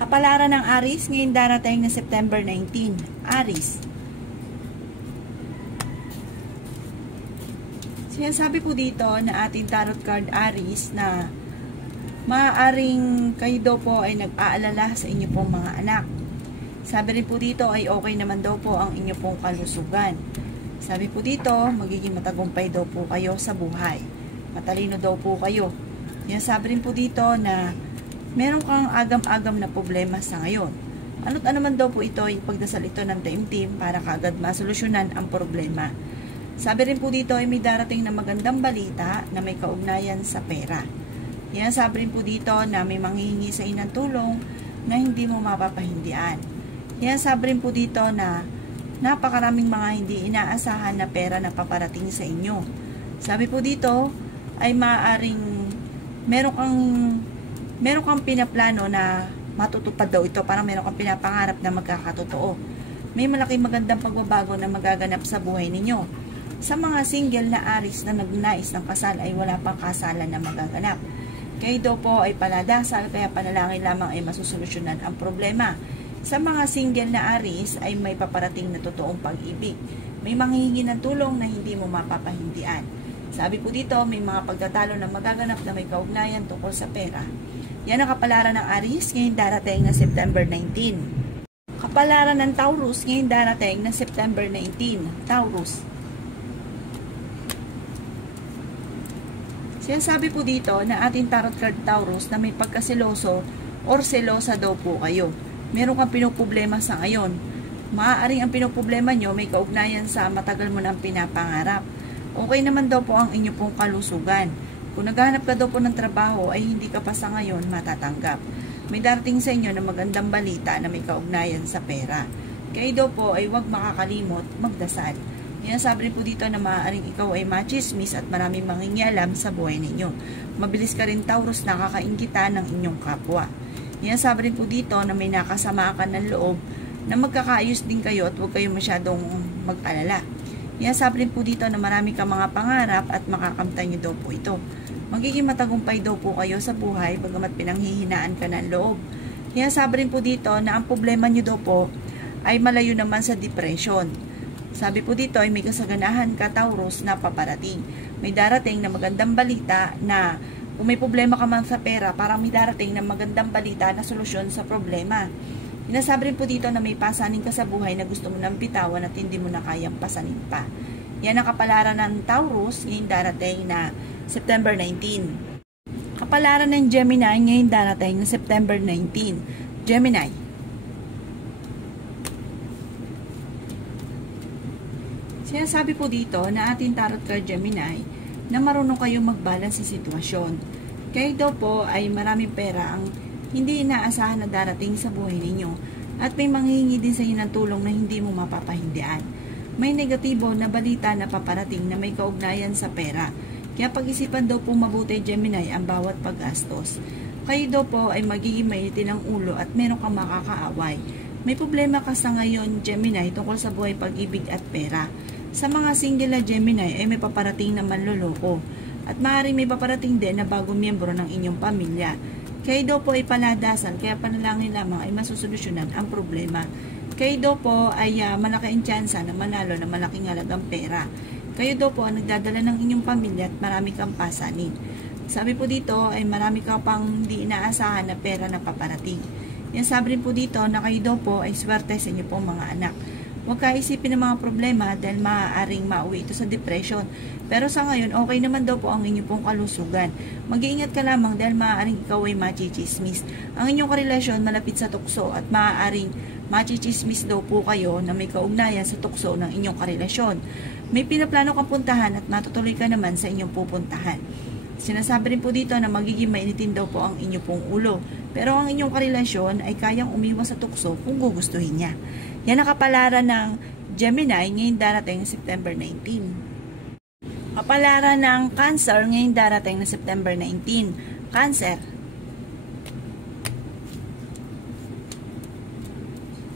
Kapalaran ng Aries ngayon darating na September 19. Aries. Sinasabi po dito na ating tarot card Aries na maaaring kayo daw po ay nag-aalala sa inyo pong mga anak. Sabi rin po dito ay okay naman daw po ang inyo pong kalusugan. Sabi po dito, magiging matagumpay daw po kayo sa buhay. Matalino daw po kayo. Yan sabi rin po dito na meron kang agam-agam na problema sa ngayon. Ano't ano man daw po ito, ipagdasal ito ng taimtim para kaagad masolusyonan ang problema. Sabi rin po dito ay may darating na magandang balita na may kaugnayan sa pera. Yan sabi rin po dito na may manghihingi sa inyo ng tulong na hindi mo mapapahindian. Yan sabi rin po dito na napakaraming mga hindi inaasahan na pera na paparating sa inyo. Sabi po dito ay maaaring meron kang pinaplano na matutupad daw ito, parang meron kang pinapangarap na magkakatotoo. May malaking magandang pagbabago na magaganap sa buhay ninyo. Sa mga single na Aries na nagnais ng kasal ay wala pang kasalan na magaganap. Kayo daw po ay paladasal, kaya panalangin lamang ay masusolusyonan ang problema. Sa mga single na Aries ay may paparating na totoong pag-ibig. May manghihingi ng tulong na hindi mo mapapahindian. Sabi po dito, may mga pagtatalo na magaganap na may kaugnayan tungkol sa pera. Yan ang kapalaran ng Aries ngayon darating na September 19. Kapalaran ng Taurus ngayon darating na September 19. Taurus. Sinasabi po dito na ating tarot card Taurus na may pagkasiloso or selosa daw po kayo. Meron kang pinoproblema sa ngayon. Maaaring ang pinoproblema nyo may kaugnayan sa matagal mo nang pinapangarap. Okay naman daw po ang inyo pong kalusugan. Kung naghahanap ka daw po ng trabaho ay hindi ka pa sa ngayon matatanggap. May darating sa inyo na magandang balita na may kaugnayan sa pera. Kayo daw po ay huwag makakalimot magdasal. Yan sabi rin po dito na maaaring ikaw ay machismis at maraming mangingialam sa buhay ninyo. Mabilis ka rin Taurus nakakainggitan ng inyong kapwa. Yan sabi rin po dito na may nakasama ka ng loob na magkakaayos din kayo at huwag kayo masyadong mag-alala. Yan sabi rin po dito na marami ka mga pangarap at makakamtan nyo daw po ito. Magiging matagumpay daw po kayo sa buhay bagamat pinanghihinaan ka ng loob. Yan sabi rin po dito na ang problema nyo daw po ay malayo naman sa depression. Sabi po dito ay may kasaganahan ka Taurus na paparating. May darating na magandang balita na kung may problema ka man sa pera, parang may darating na magandang balita na solusyon sa problema. Sinasabi rin po dito na may pasanin ka sa buhay na gusto mo nang bitawan at hindi mo na kayang pasanin pa. Yan ang kapalaran ng Taurus ngayong darating na September 19. Kapalaran ng Gemini ngayong darating na September 19. Gemini. Sinasabi po dito na ating tarot card Gemini na marunong kayong mag-balance sa sitwasyon. Kayo daw po ay maraming pera ang hindi inaasahan na darating sa buhay ninyo at may manghihingi din sa inyo ng tulong na hindi mo mapapahindian. May negatibo na balita na paparating na may kaugnayan sa pera. Kaya pag-isipan daw po mabuti Gemini ang bawat paggastos. Kayo daw po ay magiging mainitin ng ulo at meron kang makakaaway. May problema ka sa ngayon Gemini tungkol sa buhay, pag-ibig at pera. Sa mga single na Gemini ay may paparating na manloloko at maaaring may paparating din na bagong miyembro ng inyong pamilya. Kayo daw po ay paladasal kaya panalangin lamang ay masusolusyonan ang problema. Kayo daw po ay malaki ang tsansa na manalo na malaking halagang pera. Kayo daw po ang nagdadala ng inyong pamilya at marami kang pasanin. Sabi po dito ay marami ka pang hindi inaasahan na pera na paparating. Yan sabi rin po dito na kayo daw po ay swerte sa inyo pong mga anak. Huwag ka isipin ng mga problema dahil maaaring mauwi ito sa depression. Pero sa ngayon, okay naman daw po ang inyong pong kalusugan. Mag-iingat ka lamang dahil maaaring ikaw ay machichismis. Ang inyong karelasyon malapit sa tukso at maaaring machichismis daw po kayo na may kaugnayan sa tukso ng inyong karelasyon. May pinaplano kang puntahan at matutuloy ka naman sa inyong pupuntahan. Sinasabi rin po dito na magiging mainitin daw po ang inyong pong ulo. Pero ang inyong karelasyon ay kayang umiwas sa tukso kung gugustuhin niya. Yan ang kapalaran ng Gemini ngayong darating na September 19. Kapalaran ng Cancer ngayong darating na September 19. Cancer.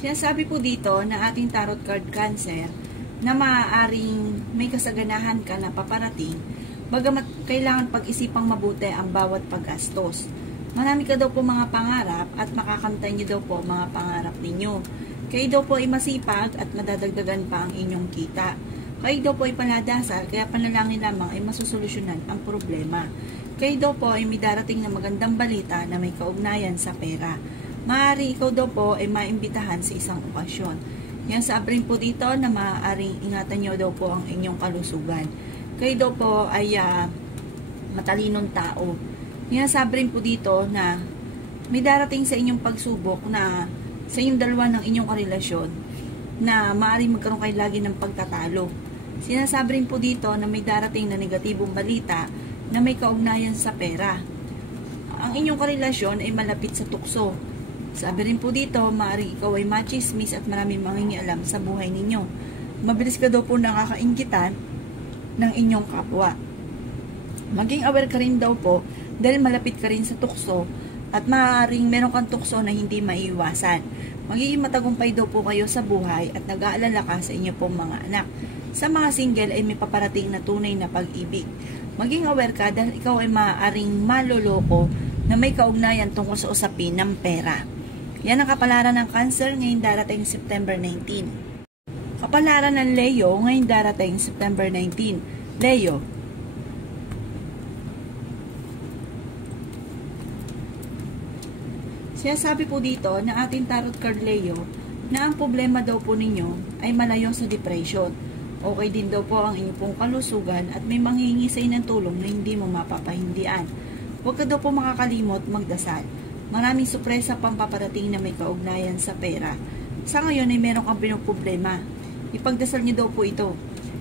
Sinasabi po dito na ating tarot card Cancer na maaaring may kasaganahan ka na paparating bagamat kailangan pag-isipang mabuti ang bawat paggastos. Marami ka daw po mga pangarap at makakamtan niyo daw po mga pangarap ninyo. Kayo daw po ay masipag at madadagdagan pa ang inyong kita. Kayo daw po ay paladasal, kaya panalangin lamang ay masusolusyonan ang problema. Kayo daw po ay may darating na magandang balita na may kaugnayan sa pera. Maaari ikaw daw po ay maimbitahan sa isang okasyon. Yan sa abring po dito na maaaring ingatan nyo daw po ang inyong kalusugan. Kayo daw po ay matalinong tao. Yan sa abring po dito na may darating sa inyong pagsubok na sa inyong dalawa ng inyong karelasyon na maaaring magkaroon kayo lagi ng pagtatalo. Sinasabi rin po dito na may darating na negatibong balita na may kaugnayan sa pera. Ang inyong karelasyon ay malapit sa tukso. Sabi rin po dito, maaaring ikaw ay machismis at maraming mangingialam sa buhay ninyo. Mabilis ka daw po nakakainggitan ng inyong kapwa. Maging aware ka rin daw po dahil malapit ka rin sa tukso at maaaring meron kang tukso na hindi maiiwasan. Magiging matagumpay daw po kayo sa buhay at nag-aalala ka sa inyo pong mga anak. Sa mga single ay may paparating na tunay na pag-ibig. Maging aware ka dahil ikaw ay maaaring maloloko na may kaugnayan tungkol sa usapin ng pera. Yan ang kapalaran ng Cancer ngayong darating September 19. Kapalaran ng Leo ngayong darating September 19. Leo, sabi po dito na ating tarot card Leo na ang problema daw po ninyo ay malayo sa depression. Okay din daw po ang inyong pong kalusugan at may manghihingi sa inyo ng tulong na hindi mo mapapahindian. Huwag ka daw po makakalimot magdasal. Maraming sorpresa pang paparating na may kaugnayan sa pera. Sa ngayon ay meron kang problema. Ipagdasal niyo daw po ito.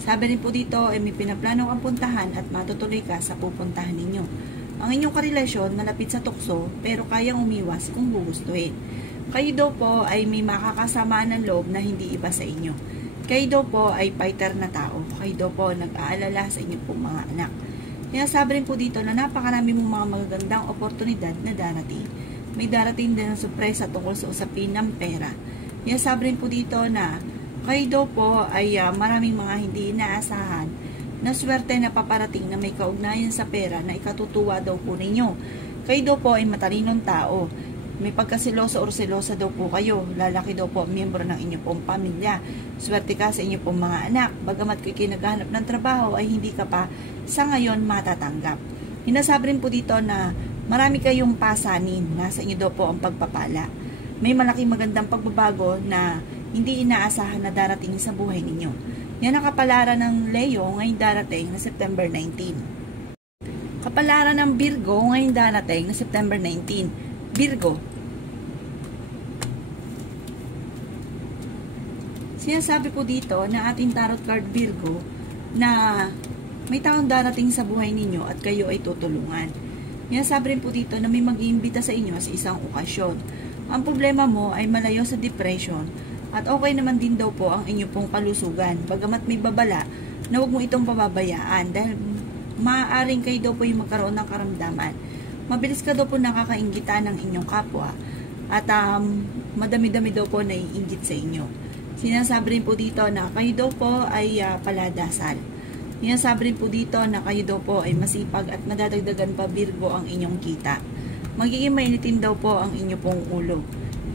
Sabi rin po dito ay may pinaplano kang puntahan at matutuloy ka sa pupuntahan ninyo. Ang inyong karelasyon malapit sa tukso pero kayang umiwas kung gugustuhin. Kayo daw po ay may makakasamaan ng loob na hindi iba sa inyo. Kayo daw po ay fighter na tao. Kayo daw po nag-aalala sa inyong pong mga anak. Sinasabi rin po dito na napakarami mong mga magagandang oportunidad na darating. May darating din ng sorpresa tungkol sa usapin ng pera. Sinasabi rin po dito na kayo daw po ay maraming mga hindi inaasahan na swerte na paparating na may kaugnayan sa pera na ikatutuwa daw po ninyo. Kayo daw po ay matalinong tao. May pagkasilosa o selosa daw po kayo. Lalaki daw po miyembro ng inyong pong pamilya. Swerte ka sa inyong pong mga anak. Bagamat kayo kinaghanap ng trabaho ay hindi ka pa sa ngayon matatanggap. Hinasabi rin po dito na marami kayong pasanin. Nasa inyo daw po ang pagpapala. May malaking magandang pagbabago na hindi inaasahan na darating sa buhay ninyo. Yan ang kapalaran ng Leo ngayong darating na September 19. Kapalaran ng Virgo ngayong darating na September 19. Virgo. Sinasabi po dito na ating tarot card Virgo na may taong darating sa buhay ninyo at kayo ay tutulungan. Sinasabi rin po dito na may mag-iimbita sa inyo sa isang okasyon. Ang problema mo ay malayo sa depression. At okay naman din daw po ang inyong pong kalusugan. Bagamat may babala na huwag mo itong pababayaan dahil maaaring kayo daw po yung magkaroon ng karamdaman. Mabilis ka daw po nakakainggitan ng inyong kapwa at madami-dami daw po naiinggit sa inyo. Sinasabi rin po dito na kayo daw po ay paladasal. Sinasabi rin po dito na kayo daw po ay masipag at madadagdagan pa Virgo ang inyong kita. Magiging mainitin daw po ang inyong pong ulo.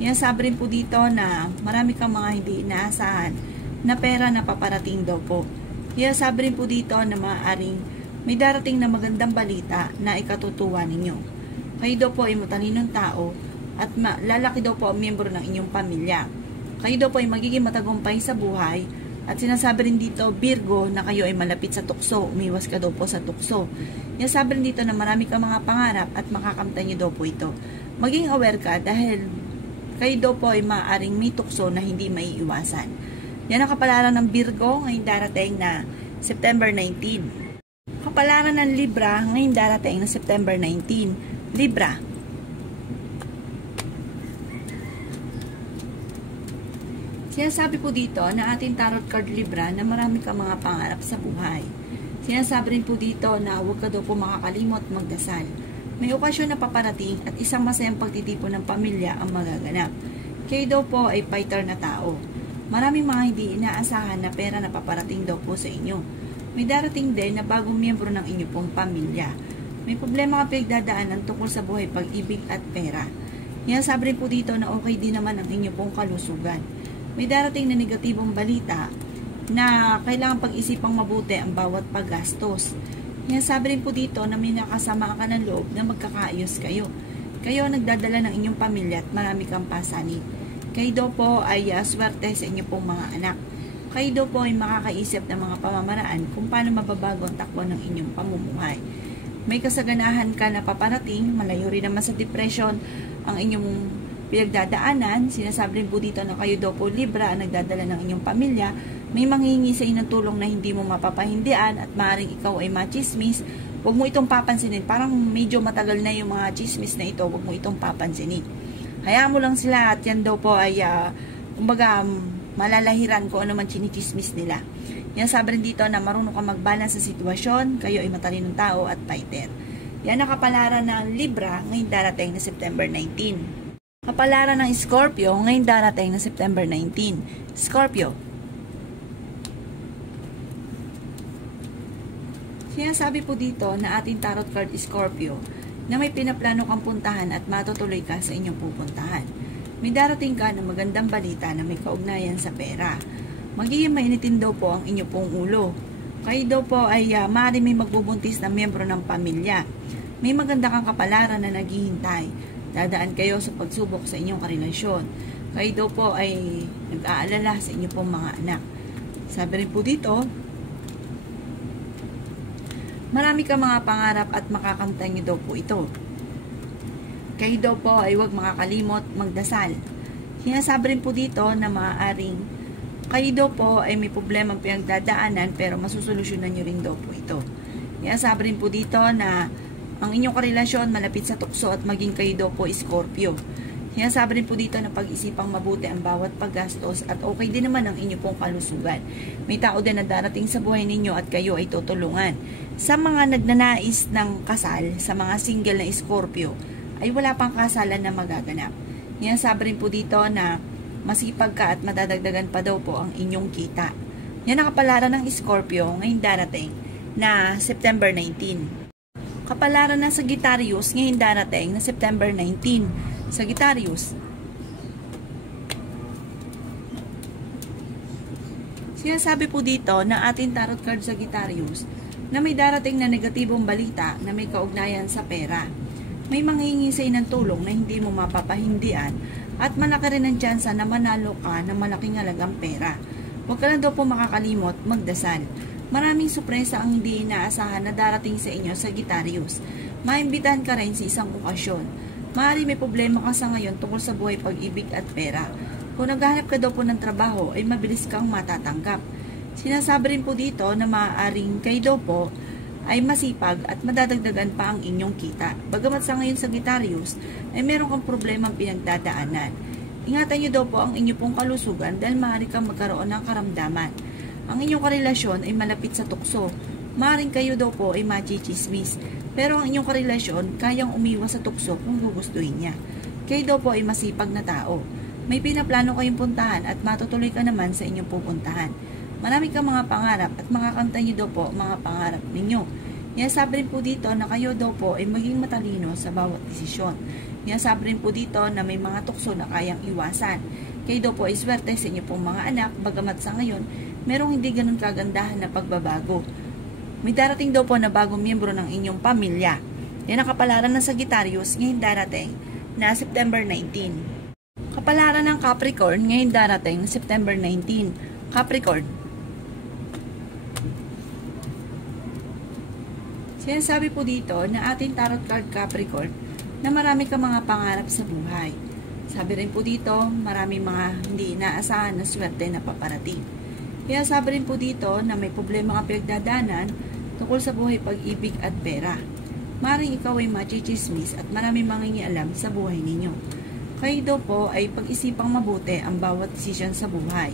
Sabi rin po dito na marami kang mga hindi inaasahan na pera na paparating daw po. Sabi rin po dito na maaaring may darating na magandang balita na ikatutuwa ninyo. Kayo daw po ay matalinong tao at lalaki daw po ang miyembro ng inyong pamilya. Kayo daw po ay magiging matagumpay sa buhay at sinasabi rin dito Virgo na kayo ay malapit sa tukso. Umiwas ka daw po sa tukso. Sabi rin dito na marami kang mga pangarap at makakamtan niyo daw po ito. Maging aware ka dahil kayo daw po ay maaaring may tukso na hindi maiiwasan. Yan ang kapalaran ng Virgo ngayong darating na September 19. Kapalaran ng Libra ngayong darating na September 19. Libra. Sinasabi po dito na ating tarot card Libra na marami kang mga pangarap sa buhay. Sinasabi rin po dito na huwag ka daw po makakalimot magdasal. May okasyon na paparating at isang masayang pagtitipon ng pamilya ang magaganap. Kayo daw po ay fighter na tao. Maraming mga hindi inaasahan na pera na paparating daw po sa inyo. May darating din na bagong miyembro ng inyong pong pamilya. May problema ka pinagdadaanan tungkol sa buhay, pag-ibig at pera. Sabi rin po dito na okay din naman ang inyo pong kalusugan. May darating na negatibong balita na kailangan pag-isipang mabuti ang bawat paggastos. Sabi rin po dito na may nakasama ka ng loob na magkakaayos kayo. Kayo nagdadala ng inyong pamilya at marami kang pasanin. Kayo daw po ay swerte sa inyong pong mga anak. Kayo daw po ay makakaisip ng mga pamamaraan kung paano mababago ang takbo ng inyong pamumuhay. May kasaganahan ka na paparating, malayo rin naman sa depression ang inyong pinagdadaanan. Sinasabi rin po dito na kayo daw po Libra, nagdadala ng inyong pamilya. May manghihingi sa inyo ng tulong na hindi mo mapapahindian at maaaring ikaw ay machismis. Huwag mo itong papansinin. Parang medyo matagal na yung mga chismis na ito. Huwag mo itong papansinin. Hayaan mo lang sila at yan daw po ay kumbaga malalahiran kung ano man chinichismis nila. Sabi rin dito na marunong ka magbalance sa sitwasyon. Kayo ay matalinong tao at fighter. Yan ang kapalaran ng Libra ngayong darating na September 19. Kapalaran ng Scorpio ngayong darating na September 19. Scorpio. Sinasabi po dito na ating tarot card Scorpio na may pinaplano kang puntahan at matutuloy ka sa inyong pupuntahan. May darating ka na magandang balita na may kaugnayan sa pera. Magiging mainitin daw po ang inyong pong ulo. Kayo daw po ay maaari may magbubuntis na miyembro ng pamilya. May maganda kang kapalaran na naghihintay. Dadaan kayo sa pagsubok sa inyong karelasyon. Kayo daw po ay nag-aalala sa inyong pong mga anak. Sabi rin po dito, marami ka mga pangarap at makakamtan niyo daw po ito. Kayo daw po ay huwag makakalimot magdasal. Sinasabi rin po dito na maaaring kayo daw po ay may problemang pinagdadaanan pero masusolusyonan niyo rin daw po ito. Sinasabi rin po dito na ang inyong karelasyon malapit sa tukso at maging kayo daw po Scorpio. Sinasabi rin po dito na pag-isipang mabuti ang bawat paggastos at okay din naman ang inyong pong kalusugan. May tao din na darating sa buhay ninyo at kayo ay tutulungan. Sa mga nagnanais ng kasal, sa mga single na Scorpio, ay wala pang kasalan na magaganap. Sinasabi rin po dito na masipag ka at madadagdagan pa daw po ang inyong kita. Yan ang kapalaran ng Scorpio ngayong darating na September 19. Kapalaran ng Sagittarius ngayong darating na September 19. Sagittarius. Sinasabi po dito na ating tarot card Sagittarius na may darating na negatibong balita na may kaugnayan sa pera. May manghihingi sa ng tulong na hindi mo mapapahindian at malaki rin ang tsansa na manalo ka ng malaking halagang pera. Huwag ka lang daw po makakalimot magdasal. Maraming sorpresa ang hindi inaasahan na darating sa inyo Sagittarius. Maimbitahan ka rin sa isang okasyon. Maaari may problema ka sa ngayon tungkol sa buhay, pag-ibig at pera. Kung naghahanap ka daw po ng trabaho ay mabilis kang matatanggap. Sinasabi rin po dito na maaaring kayo daw po ay masipag at madadagdagan pa ang inyong kita. Bagamat sa ngayon Sagittarius ay meron kang problemang pinagdadaanan. Ingatan nyo daw po ang inyong pong kalusugan dahil maaari kang magkaroon ng karamdaman. Ang inyong karelasyon ay malapit sa tukso. Maaring kayo daw po ay machichismis. Pero ang inyong karelasyon kayang umiwas sa tukso kung gugustuhin niya. Kayo daw po ay masipag na tao. May pinaplano kayong puntahan at matutuloy ka naman sa inyong pupuntahan. Marami kang mga pangarap at makakamtan niyo daw po mga pangarap ninyo. Sabi rin po dito na kayo daw po ay maging matalino sa bawat desisyon. Sabi rin po dito na may mga tukso na kayang iwasan. Kayo daw po ay swerte sa inyong pong mga anak, bagamat sa ngayon, merong hindi ganun kagandahan na pagbabago. May darating daw po na bagong miyembro ng inyong pamilya. Yan ang kapalaran ng Sagittarius ngayon darating na September 19. Kapalaran ng Capricorn ngayon darating na September 19. Capricorn. Sinasabi po dito na ating tarot card Capricorn na marami kang mga pangarap sa buhay. Sabi rin po dito, marami mga hindi inaasahan na swerte na paparating. Kaya sabi rin po dito na may problema kang pinagdadaanan tungkol sa buhay, pag-ibig at pera. Maring ikaw ay machichismis at marami mangingialam sa buhay ninyo. Kayo daw po ay pag-isipang mabuti ang bawat desisyon sa buhay.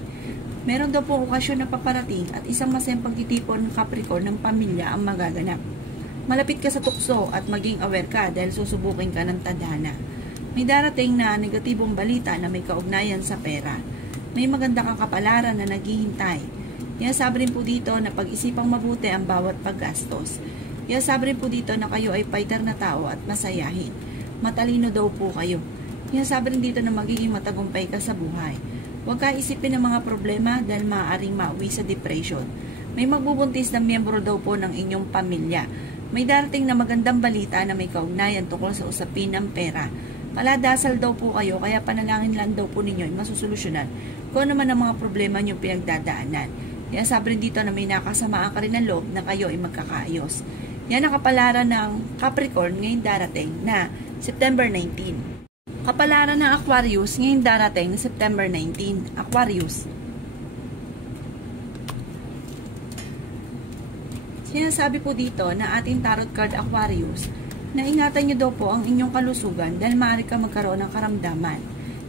Meron daw po okasyon na paparating at isang masayang pagtitipon ng Capricorn ng pamilya ang magaganap. Malapit ka sa tukso at maging aware ka dahil susubukin ka ng tadhana. May darating na negatibong balita na may kaugnayan sa pera. May maganda kang kapalaran na naghihintay. Sabi rin po dito na pag-isipang mabuti ang bawat paggastos. Sabi rin po dito na kayo ay fighter na tao at masayahin. Matalino daw po kayo. Sabi rin dito na magiging matagumpay ka sa buhay. Huwag ka isipin ng mga problema dahil maaaring mauwi sa depression. May magbubuntis na miyembro daw po ng inyong pamilya. May darating na magandang balita na may kaugnayan tungkol sa usapin ng pera. Paladasal daw po kayo, kaya panalangin lang daw po ninyo ay masusolusyonan kung ano man ang mga problema nyo pinagdadaanan. Sabi rin dito na may nakasamaan ka rin ng loob na kayo ay magkakaayos. Yan ang kapalaran ng Capricorn ngayong darating na September 19. Kapalaran ng Aquarius ngayong darating na September 19. Aquarius. Sinasabi po dito na ating tarot card Aquarius na ingatan nyo daw po ang inyong kalusugan dahil maaari ka magkaroon ng karamdaman.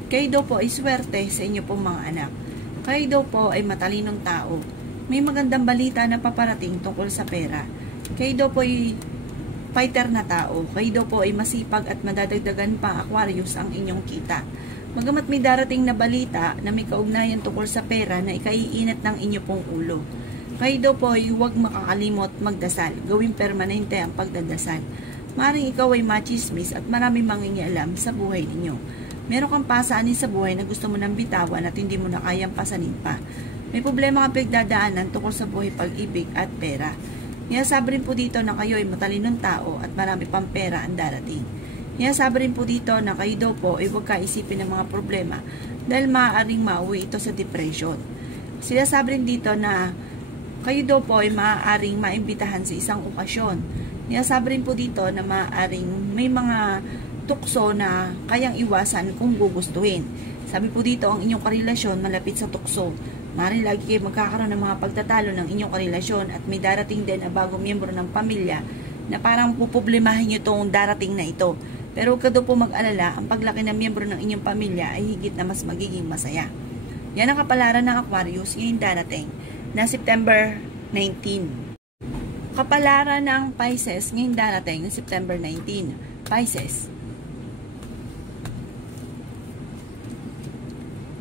Kayo daw po ay swerte sa inyo pong mga anak. Kayo daw po ay matalinong tao. May magandang balita na paparating tungkol sa pera. Kayo daw po ay fighter na tao. Kayo daw po ay masipag at madadagdagan pa Aquarius ang inyong kita. Magamat may darating na balita na may kaugnayan tungkol sa pera na ikaiinat ng inyo pong ulo. Kayo daw po ay huwag makakalimot magdasal. Gawing permanente ang pagdadasal. Maring ikaw ay machismis at maraming mangingialam sa buhay ninyo. Meron kang pasanin sa buhay na gusto mo nang bitawan at hindi mo na kayang pasanin pa. May problema kang pinagdadaanan tungkol sa buhay, pag-ibig at pera. Sabi rin po dito na kayo ay matalinong tao at marami pang pera ang darating. Sabi rin po dito na kayo daw po ay huwag kaisipin ng mga problema dahil maaaring mauwi ito sa depression. Sila sabi rin dito na kayo daw po ay maaaring maimbitahan sa isang okasyon. Sabi rin po dito na maaaring may mga tukso na kayang iwasan kung gugustuhin. Sabi po dito, ang inyong karelasyon malapit sa tukso. Maaaring lagi kayo magkakaroon ng mga pagtatalo ng inyong karelasyon at may darating din na bagong miyembro ng pamilya na parang puproblemahin nyo itong darating na ito. Pero huwag ka daw po mag-alala, ang paglaki ng miyembro ng inyong pamilya ay higit na mas magiging masaya. Yan ang kapalaran ng Aquarius ngayong darating na September 19. Kapalaran ng Pisces ngayong darating na September 19. Pisces.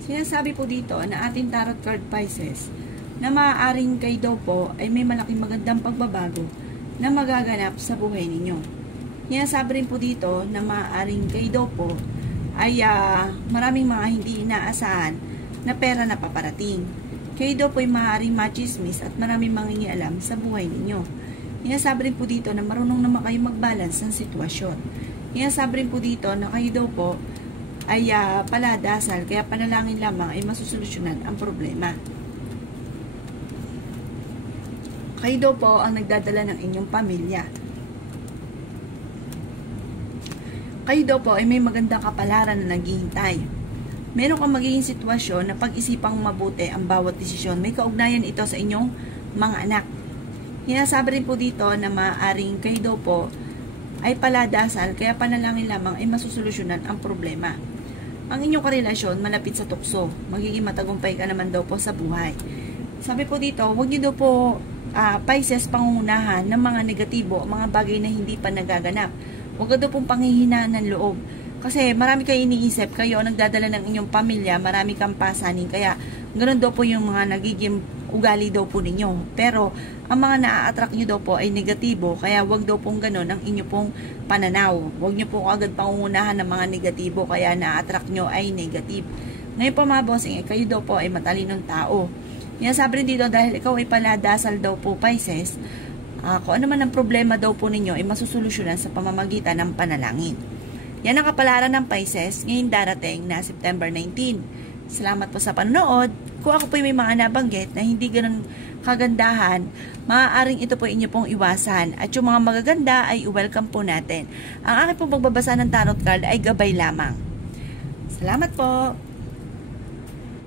Sinasabi po dito na ating tarot card Pisces na maaaring kayo daw po ay may malaking magandang pagbabago na magaganap sa buhay ninyo. Sinasabi rin po dito na maaaring kayo daw po ay maraming mga hindi inaasahan na pera na paparating. Kayo daw po ay maaaring machismis at maraming mangingialam sa buhay ninyo. Sinasabi rin po dito na marunong naman kayo mag-balance ng sitwasyon. Sinasabi rin po dito na kayo daw po ay paladasal, kaya panalangin lamang ay masusolusyonan ang problema. Kayo daw po ang nagdadala ng inyong pamilya. Kayo daw po ay may magandang kapalaran na naghihintay. Meron kang magiging sitwasyon na pag-isipang mabuti ang bawat desisyon. May kaugnayan ito sa inyong mga anak. Sinasabi rin po dito na maaaring kayo daw po ay paladasal, kaya panalangin lamang ay masusolusyonan ang problema. Ang inyong karelasyon malapit sa tukso. Magiging matagumpay ka naman daw po sa buhay. Sabi po dito, huwag niyo daw po Pisces pangungunahan ng mga negatibo, mga bagay na hindi pa nagaganap. Huwag daw pong panghihinaan ng loob. Kasi marami kayo iniisip, kayo ang nagdadala ng inyong pamilya, marami kang pasanin, kaya ganoon daw po yung mga nagiging ugali daw po ninyo. Pero ang mga na-attract nyo daw po ay negatibo, kaya wag daw pong ganoon ang inyo pong pananaw. Wag nyo po agad pangungunahan ng mga negatibo, kaya na-attract nyo ay negative. Ngayon po mga bossing, kayo daw po ay matalinong tao. Sabi rin dito, dahil ikaw ay paladasal daw po Pisces, kung ano man ang problema daw po ninyo ay masusolusyonan sa pamamagitan ng panalangin. Yan ang kapalaran ng Pisces ngayong darating na September 19. Salamat po sa panonood. Kung ako po may mga nabanggit na hindi ganun kagandahan, maaaring ito po inyo pong iwasan. At yung mga magaganda ay welcome po natin. Ang aking pong pagbabasa ng tarot card ay gabay lamang. Salamat po!